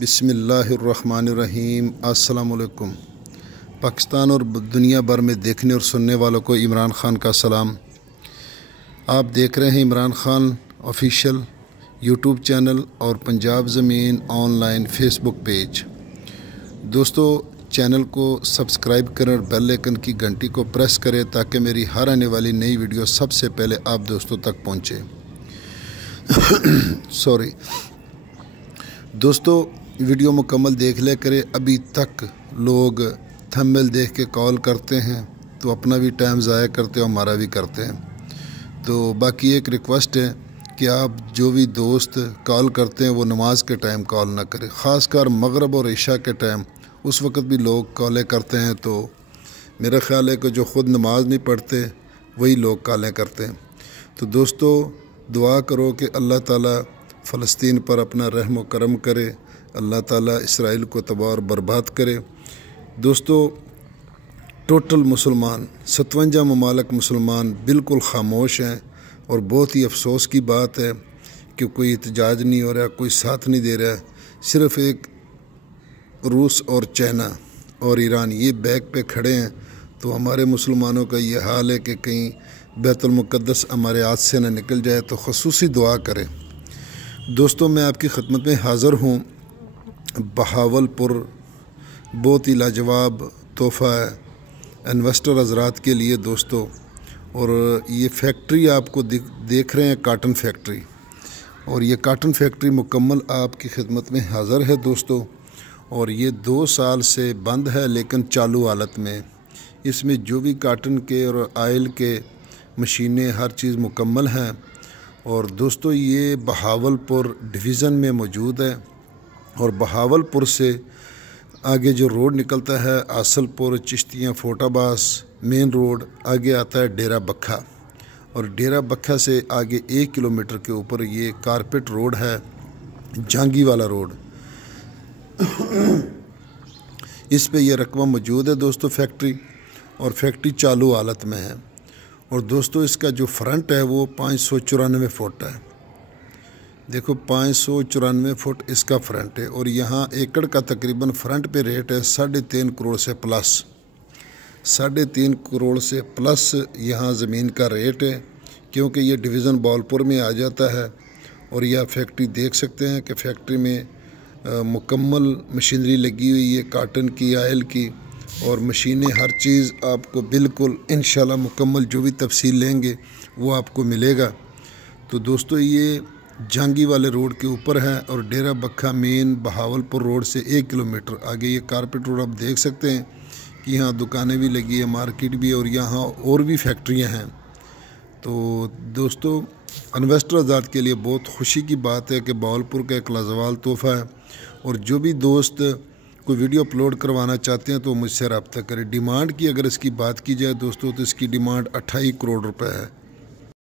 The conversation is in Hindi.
बिस्मिल्लाहिर्रहमानिर्रहीम। अस्सलामुअलैकुम। पाकिस्तान और दुनिया भर में देखने और सुनने वालों को इमरान ख़ान का सलाम। आप देख रहे हैं Imran Khan official YouTube channel और पंजाब ज़मीन ऑनलाइन फेसबुक पेज। दोस्तों, चैनल को सब्सक्राइब करें और बेल आइकन की घंटी को प्रेस करें ताकि मेरी हर आने वाली नई वीडियो सबसे पहले आप दोस्तों तक पहुँचे। सॉरी दोस्तों, वीडियो मुकम्मल देख ले करें। अभी तक लोग थंबनेल देख के कॉल करते हैं तो अपना भी टाइम ज़ाया करते हैं और हमारा भी करते हैं। तो बाकी एक रिक्वेस्ट है कि आप जो भी दोस्त कॉल करते हैं वो नमाज के टाइम कॉल ना करें। ख़ासकर मगरिब और इशा के टाइम उस वक़्त भी लोग कॉलें करते हैं, तो मेरा ख़्याल है कि जो ख़ुद नमाज नहीं पढ़ते वही लोग कॉलें करते हैं। तो दोस्तों, दुआ करो कि अल्लाह ताला फ़लस्तीन पर अपना रहम व करम करे, अल्लाह ताला इसराइल को तबाह और बर्बाद करे। दोस्तों, टोटल मुसलमान 57 ममालिक मुसलमान बिल्कुल ख़ामोश हैं और बहुत ही अफसोस की बात है कि कोई एहतजाज नहीं हो रहा, कोई साथ नहीं दे रहा है। सिर्फ़ एक रूस और चाइना और ईरान ये बैक पे खड़े हैं। तो हमारे मुसलमानों का ये हाल है कि कहीं बैतुल मुक़द्दस हमारे हाथ से न निकल जाए, तो ख़ुसूसी दुआ करें। दोस्तों, मैं आपकी खिदमत में हाज़िर हूँ। बहावलपुर बहुत ही लाजवाब तोहफ़ा है इन्वेस्टर हज़रात के लिए दोस्तों। और ये फैक्ट्री आपको देख रहे हैं, काटन फैक्ट्री, और ये काटन फैक्ट्री मुकम्मल आपकी खिदमत में हाज़िर है दोस्तों। और ये 2 साल से बंद है लेकिन चालू हालत में। इसमें जो भी काटन के और आयल के मशीनें हर चीज़ मुकम्मल हैं। और दोस्तों, ये बहावलपुर डिवीज़न में मौजूद है। और बहावलपुर से आगे जो रोड निकलता है आसलपुर, चिश्तियाँ, फोटाबास मेन रोड, आगे आता है डेरा बक्खा। और डेरा बक्खा से आगे 1 किलोमीटर के ऊपर ये कारपेट रोड है, जांगी वाला रोड। इस पे ये रकबा मौजूद है दोस्तों फैक्ट्री, और फैक्ट्री चालू हालत में है। और दोस्तों, इसका जो फ्रंट है वो 594 फुट है। देखो, 594 फुट इसका फ्रंट है। और यहाँ एकड़ का तकरीबन फ्रंट पे रेट है 3.5 करोड़ से प्लस। 3.5 करोड़ से प्लस यहाँ ज़मीन का रेट है, क्योंकि ये डिवीज़न बहावलपुर में आ जाता है। और यह फैक्ट्री देख सकते हैं कि फैक्ट्री में मुकम्मल मशीनरी लगी हुई है, काटन की, आयल की, और मशीनें, हर चीज़ आपको बिल्कुल इंशाल्लाह मुकम्मल जो भी तफसील लेंगे वो आपको मिलेगा। तो दोस्तों, ये जांगी वाले रोड के ऊपर है और डेरा बक्खा मेन बहावलपुर रोड से 1 किलोमीटर आगे ये कारपेट रोड आप देख सकते हैं कि यहाँ दुकानें भी लगी है, मार्केट भी, और यहाँ और भी फैक्ट्रियाँ हैं। तो दोस्तों, इन्वेस्टर हज़रात के लिए बहुत खुशी की बात है कि बहावलपुर का एक लाजवाब तोहफ़ा है। और जो भी दोस्त कोई वीडियो अपलोड करवाना चाहते हैं तो मुझसे रब्ता करें। डिमांड की अगर इसकी बात की जाए दोस्तों, तो इसकी डिमांड 28 करोड़ रुपए है।